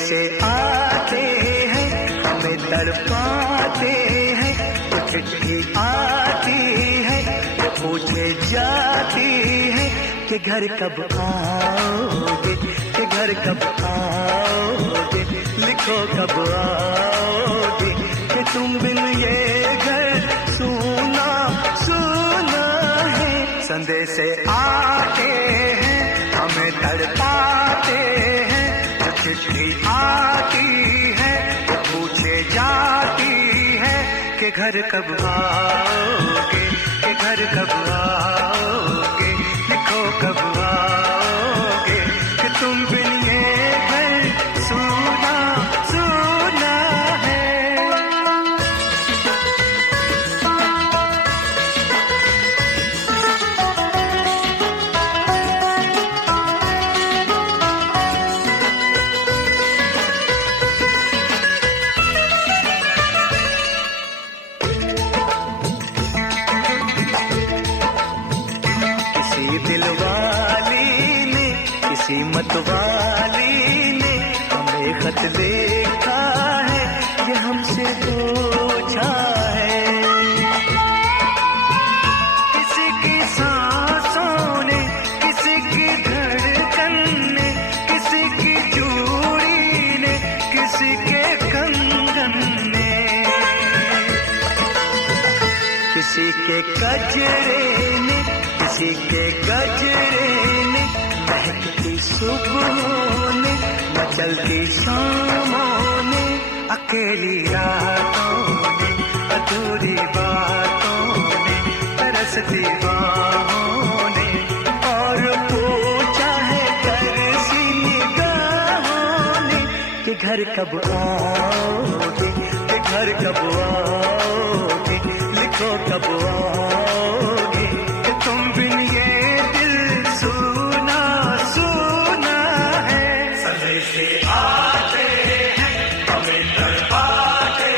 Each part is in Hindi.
से आते हैं हमें तड़पाते हैं, तो चिट्ठी आती है तो पूछे जाती है कि घर कब आओगे, कि घर कब आओगे, लिखो कब आओगे, कि तुम बिन ये घर सूना सूना है। संदेश आते हैं हमें तड़पाते हैं, तो चिट्ठी आती है तो पूछे जाती है कि घर कब आओगे, कि घर कब आओगे, लिखो कब आओगे, कि तुम बिन ये घर सूना सूना है। मतवाली ने हमें खत लिखा है, ये हमसे पूछा है। किसी की सांसों ने, किसी की धड़कन ने, किसी की चूड़ी ने, किसी के कंगन ने, किसी के गजरे ने, किसी के गजरे ने, महकती सुबहों ने, मचलती शामों ने, अकेली रातों ने, अधूरी बातों ने, तरसती बाहों ने, और पूछा है तरसी निगाहों ने कि घर कब आओगे, कि घर कब आओगे, लिखो कब आओगे, कि तुम बिन ये दिल सूना सूना है। संदेश आते हैं हमें तड़पाते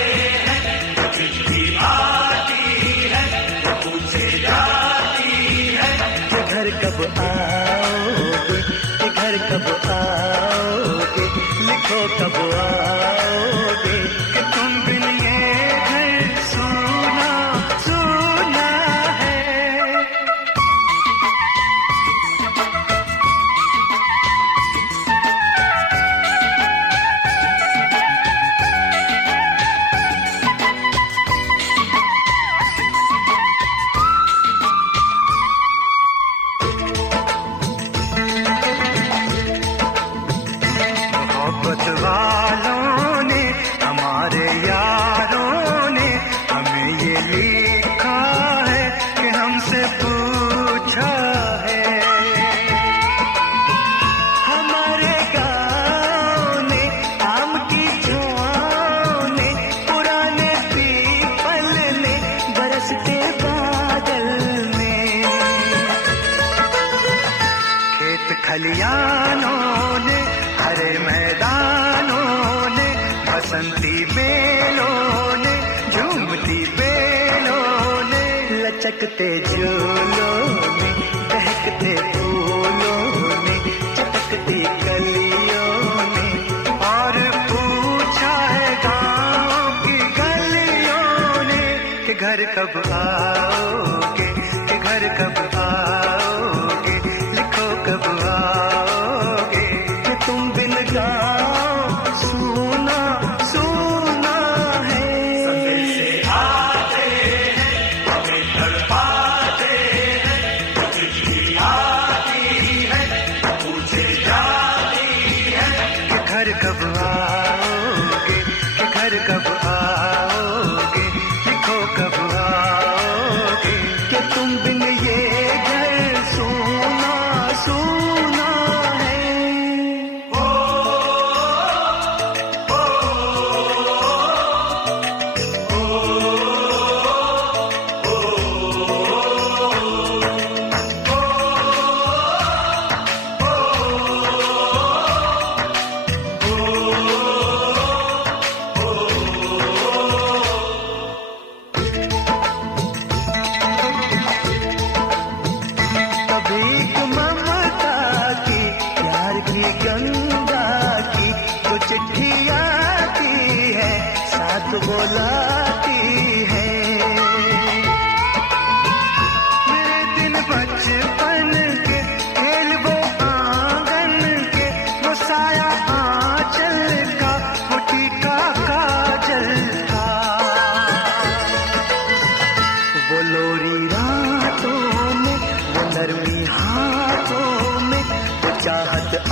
हैं, तो चिट्ठी आती है तो पूछे जाती है कि घर कब आओगे, कि घर कब आओगे, लिखो कब आओगे, कि तुम बिन ये घर सूना सूना है। मोहब्बत वालों ने, हमारे यारों ने हमें ये लिखा है कि हमसे पूछा है। हमारे गाँव ने, आम की छाँव ने, पुराने पीपल ने, बरसते बादल ने, खेत खलियानों ने, हरे मैदानों ने, बसंती बेलों ने, झूमती बेलों ने, लचकते झूलों ने, बहकते फूलों ने, चटकती कलियों ने, और पूछा है गाँव की गलियों ने कि घर कब आओगे, कि घर कब आओगे, लिखो कब आओगे, कि तुम बिन गाँव सूना सूना है। संदेश आते हैं हमें तड़पाते हैं, तो चिट्ठी आती है तो पूछे जाती है कि घर कब आओगे, कि घर कब आओगे, लिखो कब आओगे, कि तुम बिन ये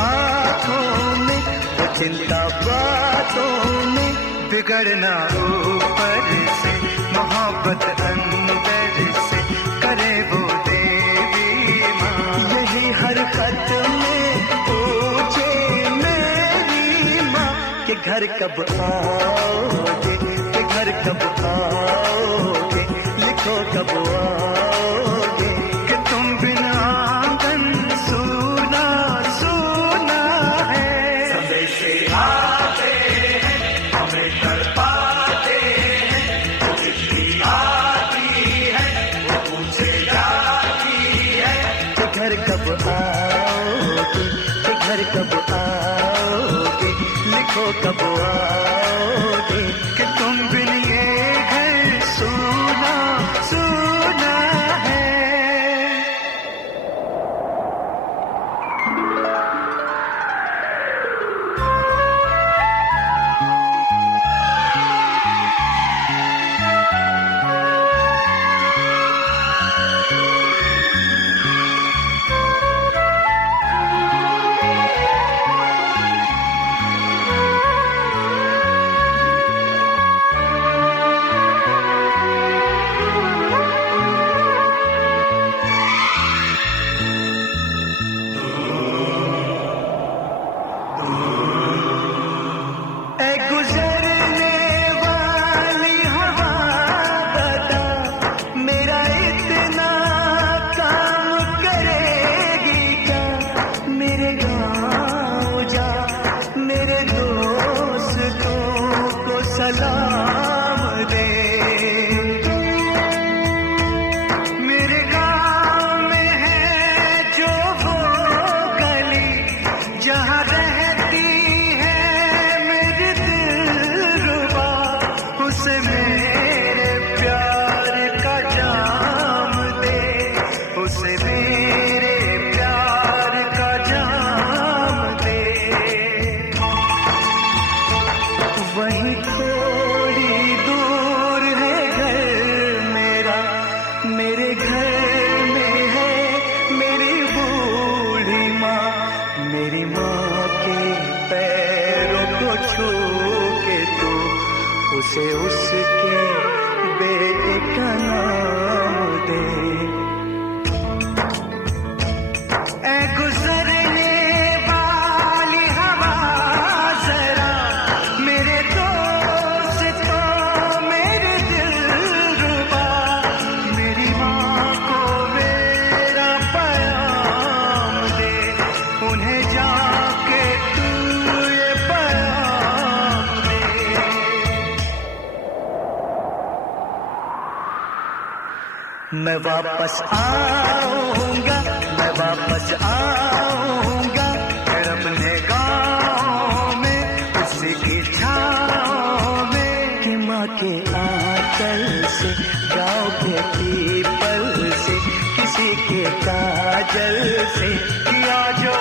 आंखों में, वो चिंता बातों में, बिगड़ना ऊपर से, मोहब्बत अंदर से करे वो देवी माँ। यही हर खत में पूछे मेरी माँ कि घर कब आओगे, कि घर कब आओगे, लिखो कब आओगे, कि तुम बिना आंगन सूना सूना है। संदेशे आते हैं हमें तड़पाते हैं, वो चिट्ठी आती है वो पूछे जाती है कि घर कब आओगे, कि घर कब आओगे, लिखो कब आओगे, कि तुम बिन ये घर सूना सूना है। सलाम दे, मेरे गाँव में है जो वो गली जहाँ रहती है मेरी दिलरुबा, उसे मेरे प्यार का जाम दे, उसे मेरे प्यार का जाम दे। वहीं थोड़ी दूर है घर मेरा, मेरे घर में है मेरी बूढ़ी माँ, मेरी माँ के पैरों को छू के तू उसे उसके बेटे का नाम दे। ऐ गुजरने वाली हवा जरा मेरे दोस्तों मेरे दिलरुबा, मेरी माँ को मेरा पैगाम दे, उन्हें जाके तू ये पैगाम दे। मैं वापस आऊंगा, मैं वापस आऊंगा, फिर अपने गाँव में उसी की छाँव में, कि माँ के आंचल से, गाँव के पीपल से, किसी के काजल से किया जो